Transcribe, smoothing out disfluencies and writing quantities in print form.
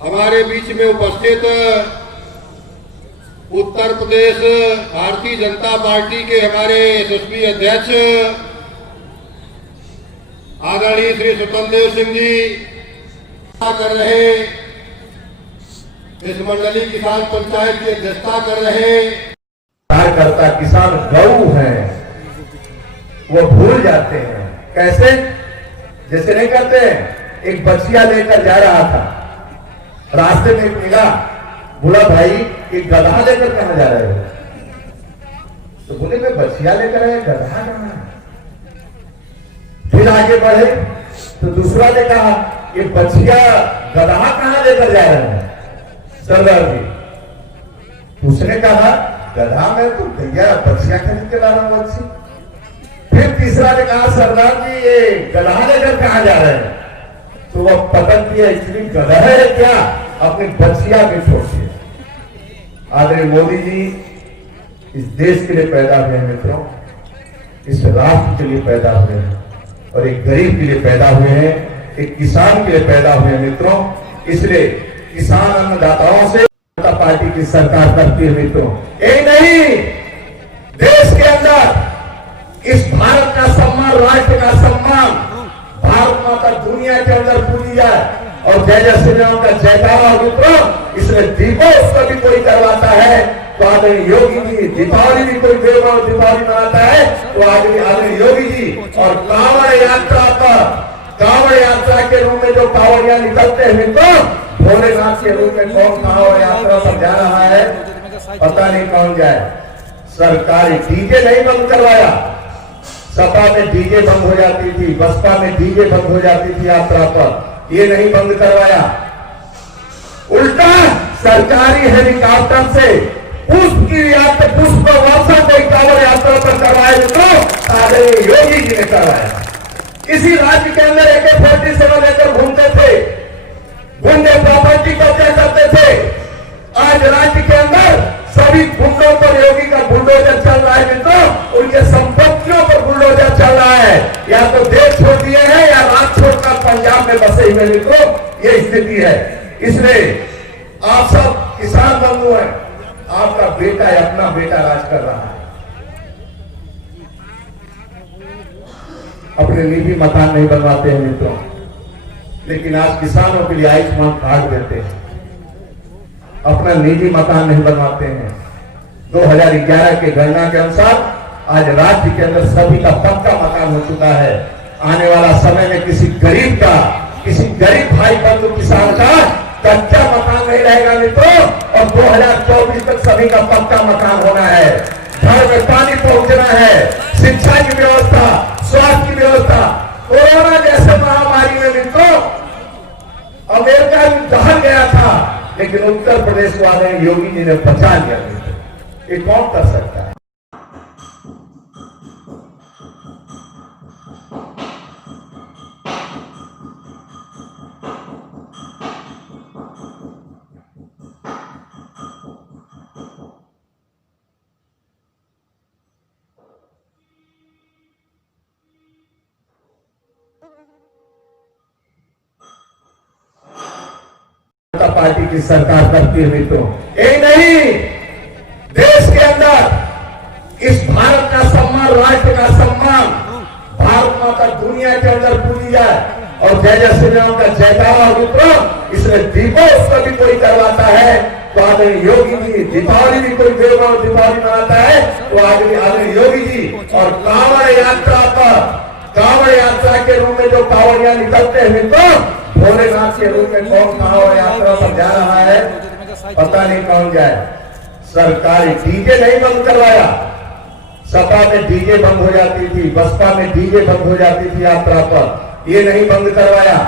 हमारे बीच में उपस्थित उत्तर प्रदेश भारतीय जनता पार्टी के हमारे यशस्वी अध्यक्ष आदरणीय श्री स्वतंत्र देव सिंह जी कर रहे, इस मंडली किसान पंचायत की अध्यक्षता कर रहे कार्यकर्ता किसान गऊ हैं, वो भूल जाते हैं। कैसे? जैसे नहीं करते हैं। एक बछिया लेकर जा रहा था, रास्ते में एक मिला, बोला भाई एक गधा लेकर कहां जा रहे हो? तो बोले मैं बछिया लेकर आया, गधा कहां है? फिर आगे बढ़े तो दूसरा ने कहा ये बछिया गधा कहां लेकर जा रहे हैं सरदार जी? उसने कहा गधा में तो भैया बछिया खरीद के ला रहा हूं बच्ची। फिर तीसरा ने कहा सरदार जी ये गधा लेकर कहां जा रहे हैं? तो वह पतन किया इसलिए गधा है क्या, अपनी बच्चिया भी छोड़िए। आदरणीय मोदी जी इस देश के लिए पैदा हुए हैं मित्रों, इस राष्ट्र के लिए पैदा हुए हैं और एक गरीब के लिए पैदा हुए हैं, एक किसान के लिए पैदा हुए हैं मित्रों। इसलिए किसान अन्नदाताओं से पार्टी की सरकार करती है मित्रों। यही नहीं, देश के अंदर इस भारत का सम्मान, राष्ट्र का सम्मान, भारत माता दुनिया के अंदर पूजी जाए और जय जय श्री राम का जयकारा मित्रों। इसमें दीपोत्सव भी कोई करवाता है तो आदरणीय योगी जी, दीपावली भी कोई दीपावली मनाता है तो आदरणीय योगी जी। और कांवड़ यात्रा पर, कांवड़ यात्रा के रूप में जो कांवड़िया निकलते हैं मित्रों, भोलेनाथ के रूप में कौन कांवड़ यात्रा पर जा रहा है पता नहीं कौन जाए। सरकारी डीजे नहीं बंद करवाया, सपा में डीजे बंद हो जाती थी, बसपा में डीजे बंद हो जाती थी यात्रा पर, ये नहीं बंद करवाया। उल्टा सरकारी हेलीकॉप्टर से पुष्प की यात्रा, पुष्प वर्षा कोई कांवड़ यात्रा पर करवाए तो आदरणीय योगी जी ने करवाया। इसी राज्य के अंदर AK-47 लेकर घूमते थे, गुंडे प्रॉपर्टी कब्जा करते थे। आज राज्य के अंदर सभी गुंडों पर योगी का बुलडोजर चल रहा है मित्रों, उनके संपत्तियों पर बुलडोजर चल रहा है। या तो देश छोड़ दिए हैं या राज छोड़कर पंजाब में बसे हुए मित्रों, ये स्थिति है। इसलिए आप सब किसान बंधु हैं, आपका बेटा है, अपना बेटा राज कर रहा है, अपने निजी मकान नहीं बनवाते हैं मित्रों, लेकिन आज किसानों के लिए आयुष्मान कार्ड देते हैं, अपना निजी मकान नहीं बनवाते हैं। 2011 के गणना के अनुसार आज राज्य के अंदर सभी का पक्का मकान हो चुका है। आने वाला समय में किसी गरीब का, किसी गरीब भाई बंधु किसान का कच्चा मकान नहीं रहेगा मित्रों, और 2024 तक सभी का पक्का मकान होना है। घर में पानी पहुंचना है, शिक्षा की व्यवस्था, स्वास्थ्य की व्यवस्था। कोरोना जैसे महामारी में मित्रों अमेरिका भी दहल गया था, लेकिन उत्तर प्रदेश वाले योगी जी ने बचा लिया। ये कौन कर सकता है? पार्टी की सरकार करती है मित्रों। यही नहीं, देश के अंदर इस भारत का सम्मान, राष्ट्र का सम्मान, भारत माता दुनिया के अंदर पूजी जाए और जय जय श्री राम का जयकारा मित्रों। इसमें दीपोत्सव भी कोई करवाता है तो आदरणीय योगी जी, दीपावली भी कोई दीपावली मनाता है तो आदरणीय योगी जी। और कांवड़ यात्रा पर, कांवड़ यात्रा के रूप में जो कांवड़िया निकलते हैं मित्रों, भोलेनाथ के रूप में कौन कांवड़ यात्रा पर जा रहा है पता नहीं कौन जाए। सरकारी डीजे नहीं बंद करवाया, सपा में डीजे बंद हो जाती थी, बसपा में डीजे बंद हो जाती थी यात्रा पर, ये नहीं बंद करवाया।